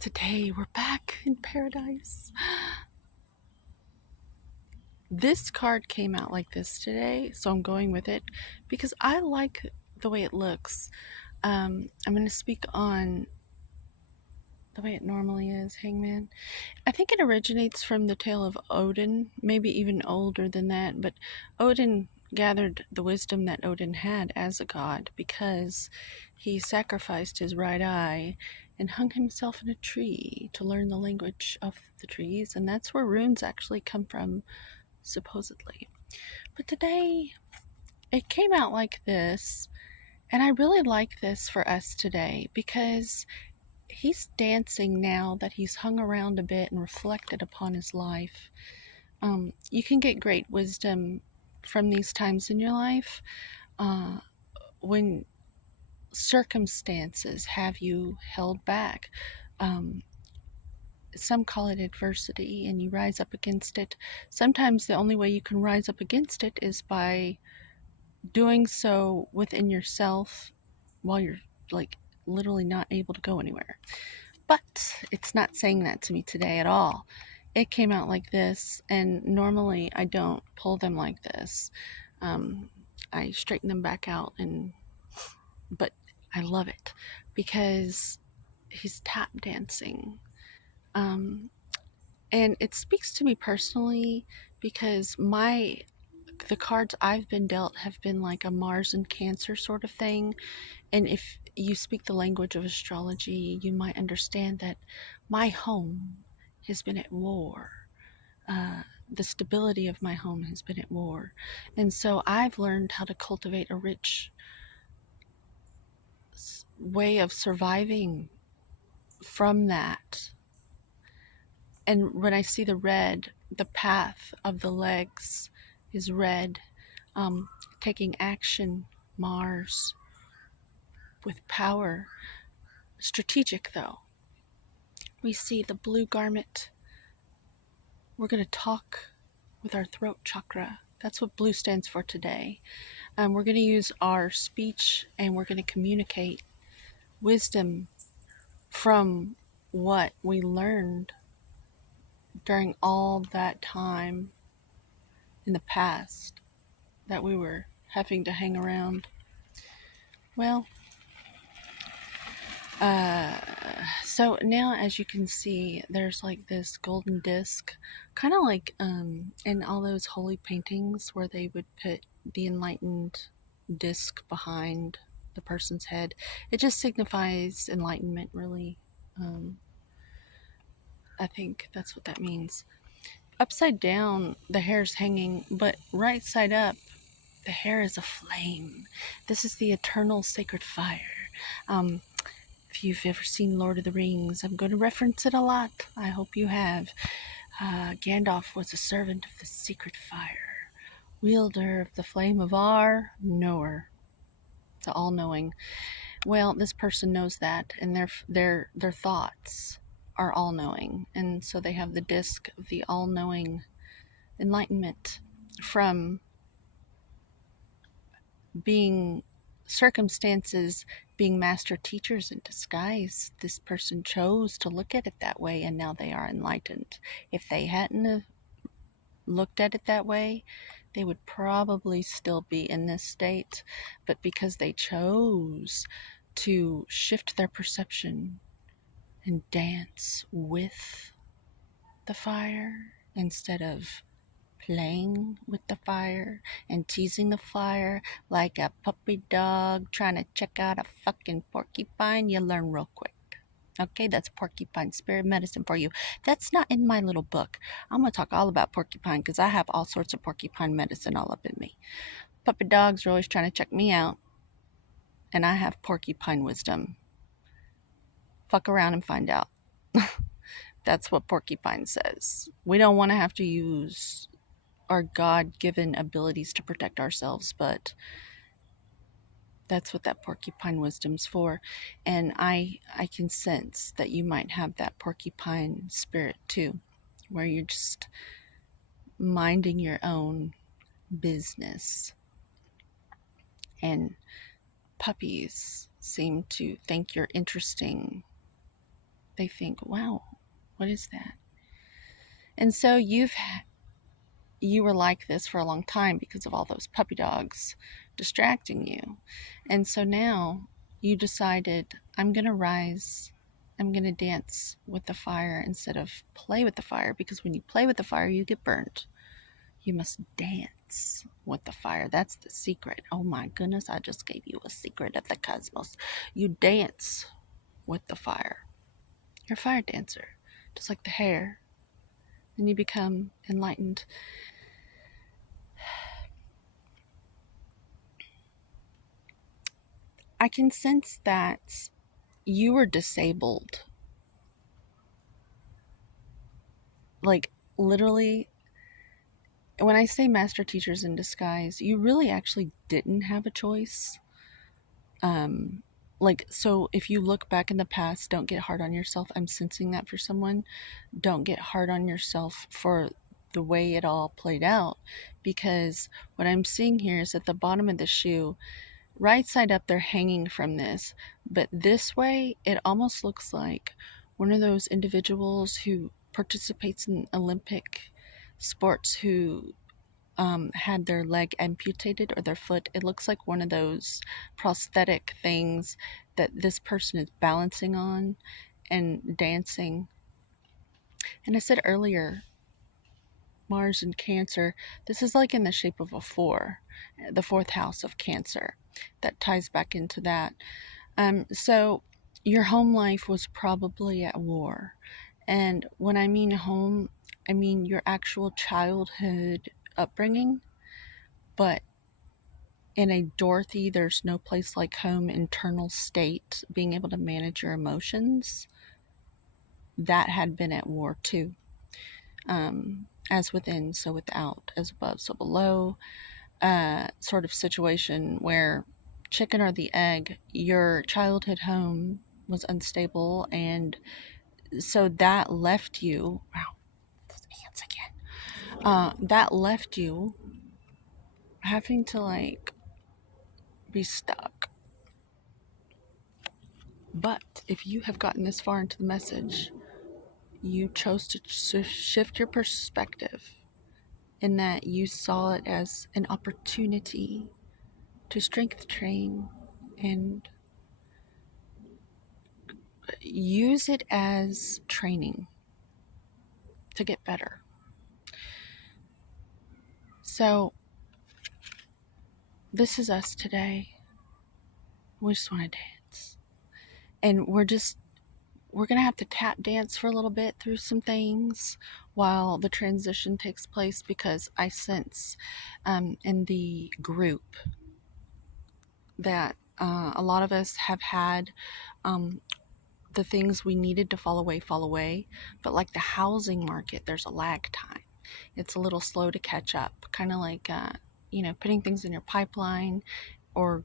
Today we're back in paradise. This card came out like this today, so I'm going with it because I like the way it looks. I'm going to speak on the way it normally is, Hangman. I think it originates from the tale of Odin, maybe even older than that, but Odin gathered the wisdom that Odin had as a god because he sacrificed his right eye and hung himself in a tree to learn the language of the trees, and that's where runes actually come from, supposedly. But today, it came out like this, and I really like this for us today because he's dancing now that he's hung around a bit and reflected upon his life. You can get great wisdom from these times in your life when circumstances have you held back. Some call it adversity, and you rise up against it. Sometimes the only way you can rise up against it is by doing so within yourself while you're like literally not able to go anywhere. But it's not saying that to me today at all. It came out like this, and normally I don't pull them like this. I straighten them back out, but I love it because he's tap dancing. And it speaks to me personally because the cards I've been dealt have been like a Mars and Cancer sort of thing. And if you speak the language of astrology, you might understand that my home has been at war. The stability of my home has been at war. And so I've learned how to cultivate a rich way of surviving from that. And when I see the red, the path of the legs is red. Taking action, Mars, with power. Strategic, though. We see the blue garment. We're going to talk with our throat chakra. That's what blue stands for today. We're going to use our speech and we're going to communicate wisdom from what we learned during all that time in the past that we were having to hang around. Well, so now as you can see, there's like this golden disc, kind of like in all those holy paintings where they would put the enlightened disc behind the person's head. It just signifies enlightenment, really. I think that's what that means. Upside down, the hair's hanging, but right side up, the hair is aflame. This is the eternal sacred fire. If you've ever seen Lord of the Rings, I'm going to reference it a lot. I hope you have. Gandalf was a servant of the secret fire, wielder of the flame of Ar, knower, the all-knowing. Well, this person knows that, and their thoughts are all-knowing, and so they have the disc of the all-knowing enlightenment from being circumstances being master teachers in disguise. This person chose to look at it that way, and now they are enlightened. If they hadn't have looked at it that way, they would probably still be in this state. But because they chose to shift their perception and dance with the fire instead of playing with the fire and teasing the fire like a puppy dog trying to check out a fucking porcupine, you learn real quick. Okay, that's porcupine spirit medicine for you. That's not in my little book. I'm going to talk all about porcupine because I have all sorts of porcupine medicine all up in me. Puppy dogs are always trying to check me out, and I have porcupine wisdom. Fuck around and find out. That's what porcupine says. We don't want to have to use our God-given abilities to protect ourselves, but that's what that porcupine wisdom's for. And I can sense that you might have that porcupine spirit too, where you're just minding your own business. And puppies seem to think you're interesting. they think, wow, what is that? And so you were like this for a long time because of all those puppy dogs distracting you. And so now you decided, I'm going to rise. I'm going to dance with the fire instead of play with the fire, because when you play with the fire, you get burnt. You must dance with the fire. That's the secret. Oh my goodness, I just gave you a secret of the cosmos. You dance with the fire. You're a fire dancer, just like the hare. And you become enlightened. I can sense that you were disabled. Like, literally, when I say master teachers in disguise, you really actually didn't have a choice. So if you look back in the past, don't get hard on yourself. I'm sensing that for someone. Don't get hard on yourself for the way it all played out, because what I'm seeing here is at the bottom of the shoe, right side up, they're hanging from this, but this way it almost looks like one of those individuals who participates in Olympic sports who had their leg amputated or their foot. It looks like one of those prosthetic things that this person is balancing on and dancing. And I said earlier, Mars and Cancer, this is like in the shape of a 4, the 4th house of Cancer. That ties back into that. So your home life was probably at war. And when I mean home, I mean your actual childhood upbringing. But in a Dorothy, there's no place like home internal state, being able to manage your emotions, that had been at war too. As within, so without, as above, so below, sort of situation where chicken or the egg, your childhood home was unstable, and so that left you, wow, those ants again, that left you having to like be stuck. But if you have gotten this far into the message, you chose to shift your perspective in that you saw it as an opportunity to strength train and use it as training to get better. So this is us today. We just want to dance. And we're going to have to tap dance for a little bit through some things while the transition takes place, because I sense in the group that a lot of us have had the things we needed to fall away, but like the housing market, there's a lag time. It's a little slow to catch up, kind of like putting things in your pipeline or